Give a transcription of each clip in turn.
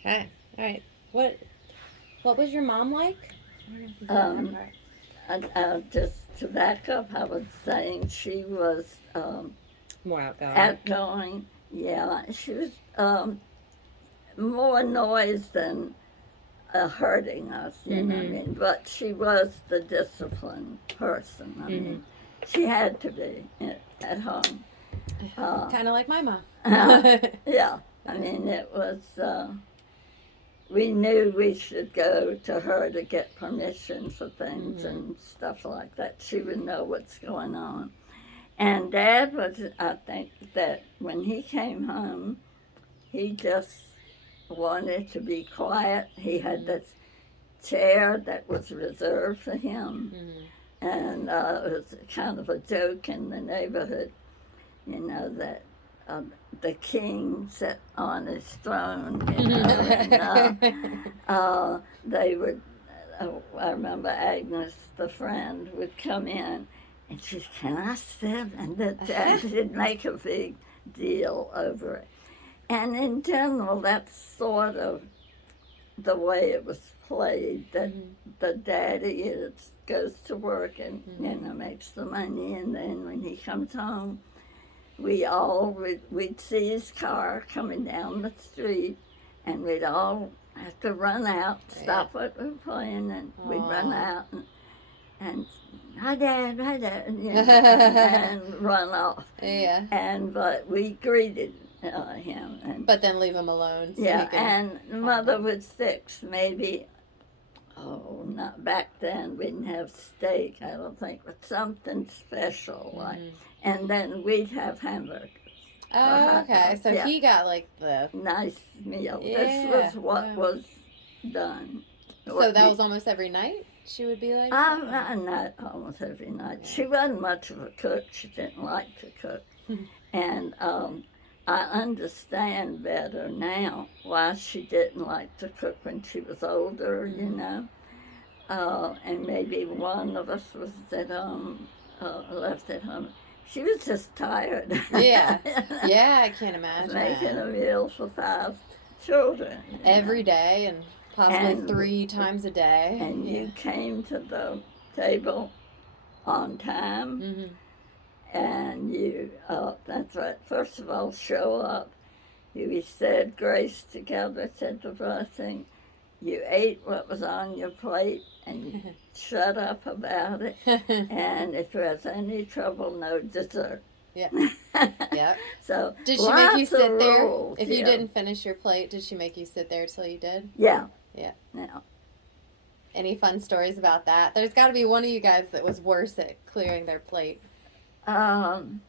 Okay. All right. What was your mom like? I don't know if you said that Um, part. just to back up, I was saying she was More outgoing. outgoing. Yeah, she was more noise than hurting us, you know what I Mm-hmm. mean? But she was the disciplined person. I Mm-hmm. mean, she had to be at home. Uh, Kind of like my mom. yeah, I Yeah. mean, it was, we knew we should go to her to get permission for things Mm-hmm. and stuff like that. She would know what's going on. And Dad was, I think, that when he came home, he just wanted to be quiet. He had Mm-hmm. this chair that was reserved for him. Mm-hmm. And it was kind of a joke in the neighborhood, you know, that the king sat on his throne, you know, and they would, I remember Agnes, the friend, would come in and she'd, can I sit? And the dad did make a big deal over it. And in general, that's sort of the way it was played, that Mm-hmm. the daddy goes to work and, you Mm-hmm. know, makes the money, and then when he comes home, we'd see his car coming down the street, and we'd all have to run out, Yeah. stop what we're playing, and we'd run Aw. out and hi dad, you know, and run off. Yeah. And but we greeted him, and But then leave him alone so he yeah, can and calm mother down. would fix maybe, oh, not back then. We didn't have steak, I don't think, but something special like. Mm-hmm. And then we'd have hamburgers or Oh, hot okay. dogs. So Yeah, he got like the nice meal. This yeah. was what Yeah. was done. So What that we, was almost every night. She would be like that. not almost every night. Yeah. She wasn't much of a cook. She didn't like to cook, and I understand better now why she didn't like to cook when she was older. You Mm-hmm. know. And maybe one of us was at home, left at home. She was just tired. Yeah. Yeah, I can't imagine. Making a meal for 5 children, you know. Every day and possibly And 3 times a day. and Yeah. you came to the table on time, Mm-hmm. and that's right. First of all, show up. We said grace together, said the blessing. You ate what was on your plate and you shut up about it. And if there's any trouble, no dessert. Yeah. Yep. So Did she make you lots of sit there? rules. If you Yeah. didn't finish your plate, did she make you sit there till you did? Yeah. Yeah. Yeah. Any fun stories about that? There's got to be one of you guys that was worse at clearing their plate. Um,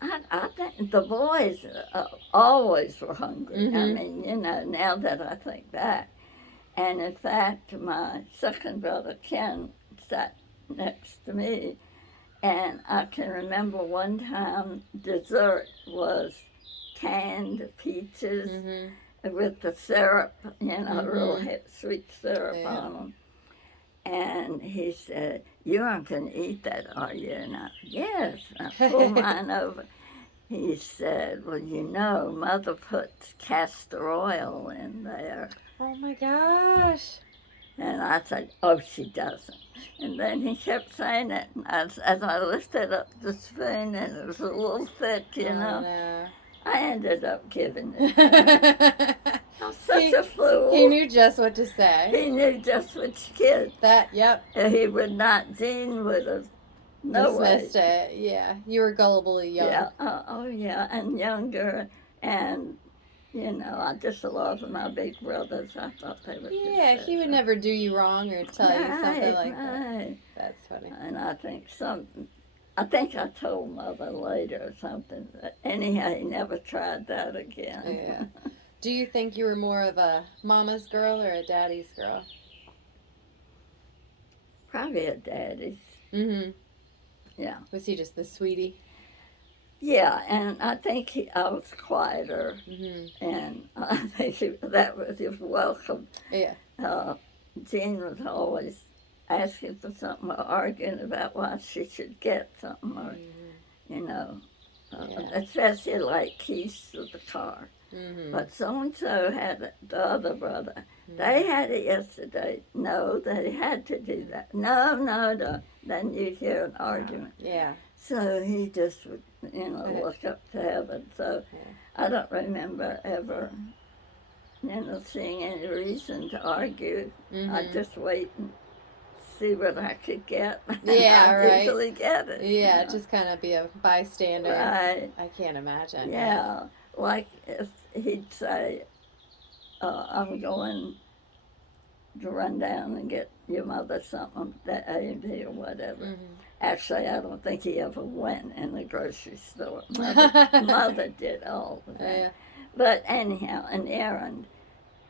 I think the boys always were hungry. I Mm-hmm. mean, you know, now that I think back. And in fact, my second brother, Ken, sat next to me. And I can remember one time dessert was canned peaches Mm-hmm. with the syrup, you know, real Mm-hmm. sweet syrup Yeah. on them. And he said, you aren't going to eat that, are you? And I, yes. I pulled mine over. He said, well, you know, Mother puts castor oil in there. Oh my gosh. And I said, oh, she doesn't. And then he kept saying it. And as I lifted up the spoon, and it was a little thick, you Oh know, no. I ended up giving it to him. I was such a He fool. knew just what to say. He knew just which kid. That, yep. He would not, Jean would have, no way. Dismissed it. Yeah. You were gullibly young. Yeah, oh yeah, and younger. And, you know, I just love my big brothers. I thought they were just Yeah, he would special. never do you wrong or tell you something like that. Right. That's funny. And I think I told Mother later or something. But anyhow, he never tried that again. Yeah. Do you think you were more of a mama's girl or a daddy's girl? Probably a daddy's. Mm-hmm. Yeah. Was he just the sweetie? Yeah, and I think I was quieter, Mm-hmm. and I think that was his welcome. Yeah. Jean was always asking for something or arguing about why she should get something, or, Mm-hmm. you know, Yeah. especially like keys to the car. Mm-hmm. but so and so had it, the other brother. They had it yesterday. No, they had to do that. No, no, no. Then you hear an argument. Yeah. So he just would, look up to heaven. So Yeah. I don't remember ever, seeing any reason to argue. Mm-hmm. I'd just wait and see what I could get. Yeah, I'd right. usually get it. Yeah, just kind of be a bystander. Right. I can't imagine. Yeah. Like if he'd say, I'm going to run down and get your mother something that A&P or whatever. Mm-hmm. Actually, I don't think he ever went in the grocery store. Mother did all of that. Yeah. But anyhow, an errand,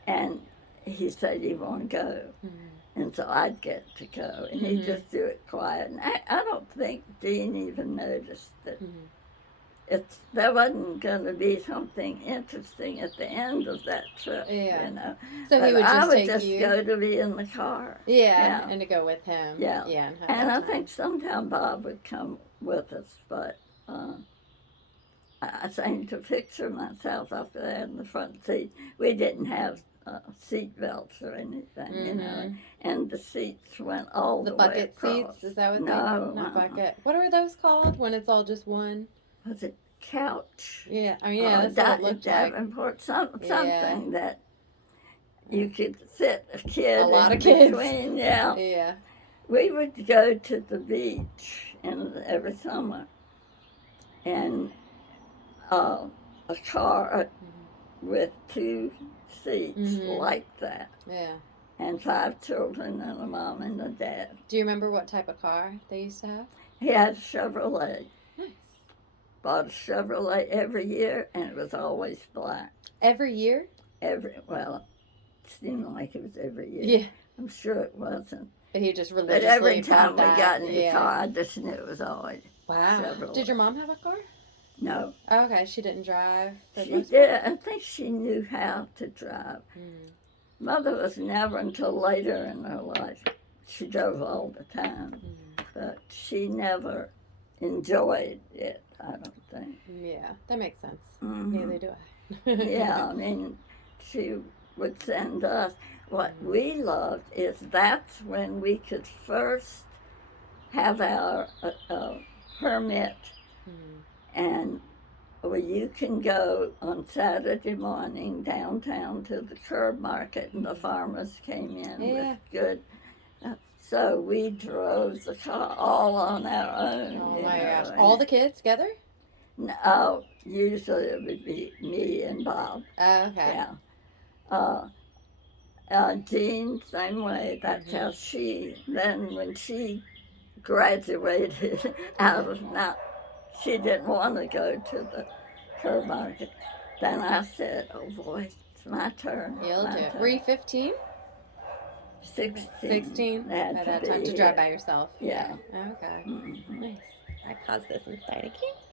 and he said he won't go. Mm-hmm. And so I'd get to go, and he'd just do it quiet. And I don't think Dean even noticed that there wasn't going to be something interesting at the end of that trip, Yeah. So But he would just I would take just you. go to be in the car. Yeah, and to go with him. Yeah. Yeah. And, have And that I time. think sometime Bob would come with us, but I seem to picture myself up there in the front seat. We didn't have seat belts or anything, and the seats went all the way bucket across. seats. Is that what No, they? Not bucket. What are those called when it's all just one? Was it couch? Yeah. I mean, yeah, that's what it looked like. Davenport, something that you could fit a kid A lot in of kids. between. Yeah. Yeah. We would go to the beach every summer, and a car with 2 seats like that, Yeah. and 5 children and a mom and a dad. Do you remember what type of car they used to have? He had a Chevrolet. Nice. Bought a Chevrolet every year, and it was always black. Every year? Well, it seemed like it was every year. Yeah. I'm sure it wasn't. But he just But religiously every time bought we that. got in the Yeah. car, I just knew it was always Wow. Chevrolet. Did your mom have a car? No. Oh, okay, she didn't drive. for the She most did. I think she knew how to drive. part? Mm. Mother was never until later in her life. She drove all the time, but she never enjoyed it, I don't think. Yeah, that makes sense. Mhm. Neither do I. Yeah, I mean, she would send us. What we loved is that's when we could first have our permit, and where you can go on Saturday morning downtown to the curb market, and the farmers came in with good. So we drove the car all on our own. Oh you my know, gosh. and All the kids together? No, usually it would be me and Bob. Oh, okay. Yeah. Jean, same way. That's how she, then when she graduated out of, now, she didn't want to go to the curb market. Then I said, oh boy, it's my turn. You'll my do it. turn. Were you 15? 16. 16? Had By to that be time to drive by yourself? Yeah. Okay. Mhm. Nice. I pause this and start again.